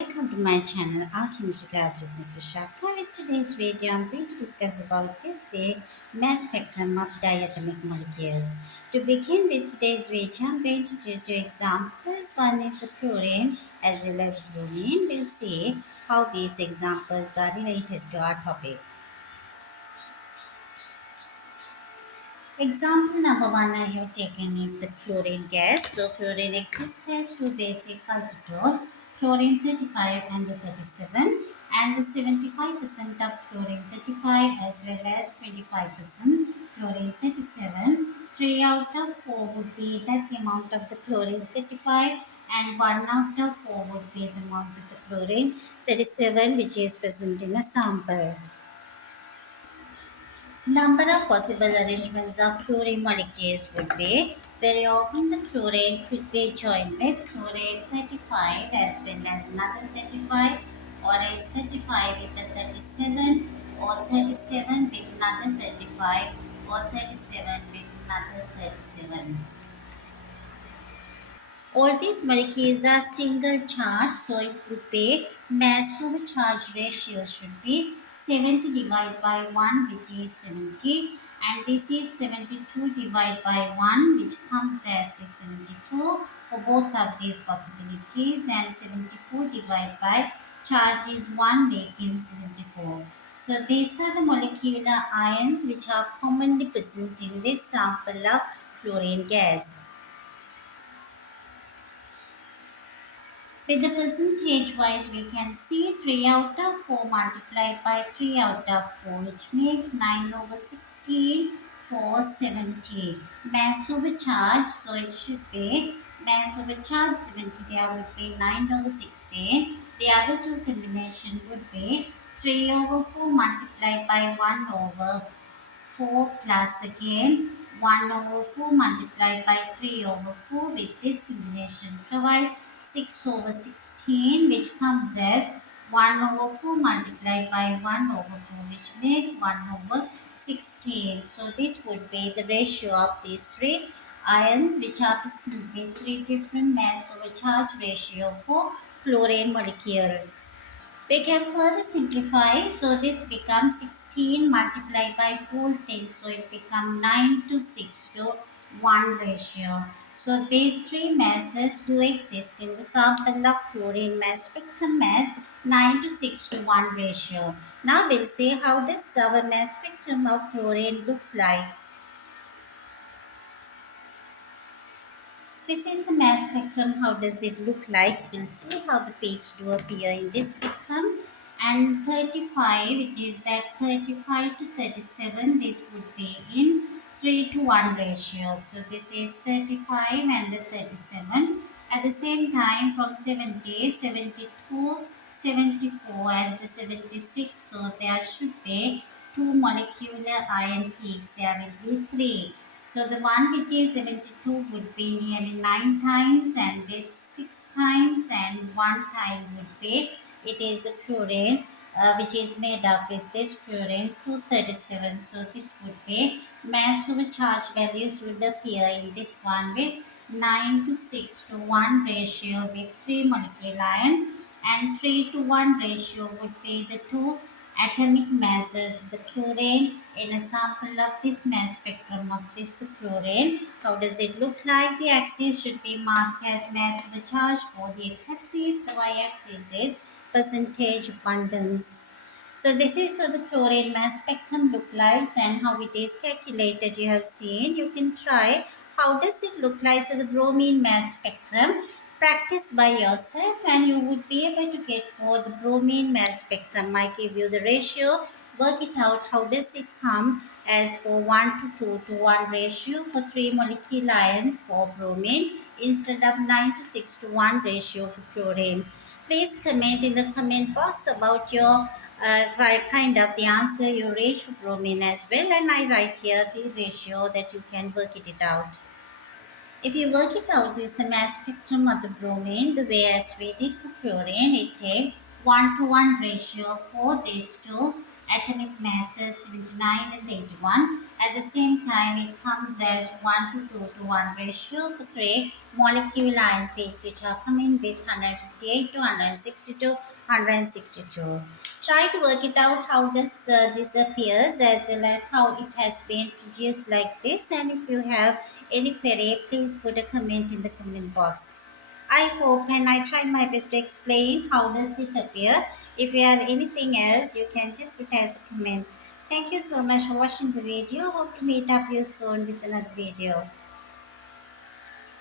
Welcome to my channel, Our Chemistry Class with Ms. Vishaka. With today's video, I'm going to discuss about this the mass spectrum of diatomic molecules. To begin with today's video, I'm going to do two examples. One is the chlorine as well as bromine. We'll see how these examples are related to our topic. Example number one I have taken is the chlorine gas. So chlorine exists as two basic isotopes, chlorine 35 and the 37, and the 75% of chlorine 35 as well as 25% chlorine 37. 3 out of 4 would be that amount of the chlorine 35 and 1 out of 4 would be the amount of the chlorine 37 which is present in a sample. Number of possible arrangements of chlorine molecules would be very often the chlorine could be joined with chlorine 35 as well as another 35, or is 35 with a 37, or 37 with another 35, or 37 with another 37. All these molecules are single charge, so it would be mass over charge ratio should be 70 divided by 1, which is 70, and this is 72 divided by 1, which comes as the 72 for both of these possibilities, and 74 divided by charge is 1, making 74. So these are the molecular ions which are commonly present in this sample of chlorine gas. With the percentage wise, we can see 3 out of 4 multiplied by 3 out of 4, which makes 9 over 16 for 70. Mass over charge, so it should be mass over charge 70, there would be 9 over 16. The other two combination would be 3 over 4 multiplied by 1 over 4 plus again 1 over 4 multiplied by 3 over 4. With this combination provide 6 over 16, which comes as 1 over 4 multiplied by 1 over 4, which makes 1 over 16. So this would be the ratio of these three ions which are present with three different mass over charge ratio for chlorine molecules. We can further simplify, so this becomes 16 multiplied by whole thing, so it becomes 9 to 6 to 1 ratio. So these three masses do exist in the sample of chlorine mass spectrum as 9 to 6 to 1 ratio. Now we'll see how does our mass spectrum of chlorine looks like. This is the mass spectrum. How does it look like? We'll see how the peaks do appear in this spectrum. And 35, which is that 35 to 37, this would be in 3 to 1 ratio. So this is 35 and the 37. At the same time, from 70, 72, 74 and the 76. So there should be two molecular ion peaks. There will be three. So the one which is 72 would be nearly 9 times, and this 6 times, and 1 time would be, it is the chlorine which is made up with this chlorine 237. So this would be mass over charge values would appear in this one with 9 to 6 to 1 ratio with 3 molecular ions, and 3 to 1 ratio would be the two atomic masses, the chlorine in a sample of this mass spectrum of this the chlorine. How does it look like? The axis should be marked as mass over charge for the x-axis. The y-axis is percentage abundance. So this is how the chlorine mass spectrum look like and how it is calculated. You have seen. You can try how does it look like. So the bromine mass spectrum, practice by yourself and you would be able to get for the bromine mass spectrum. I give you the ratio. Work it out. How does it come as for 1 to 2 to 1 ratio for 3 molecular ions for bromine instead of 9 to 6 to 1 ratio for chlorine. Please comment in the comment box about your kind of the answer you reach for bromine as well, and I write here the ratio that you can work it out. If you work it out, this is the mass spectrum of the bromine. The way as we did for chlorine, it takes 1 to 1 ratio for these two atomic masses 79 and 81. At the same time, it comes as 1 to 2 to 1 ratio for 3 molecular ion peaks, which are coming with 158 to 162, 162. Try to work it out how this appears, as well as how it has been produced like this. And if you have any query, please put a comment in the comment box. I hope and I try my best to explain how does it appear. If you have anything else, you can just put as a comment. Thank you so much for watching the video. Hope to meet up you soon with another video.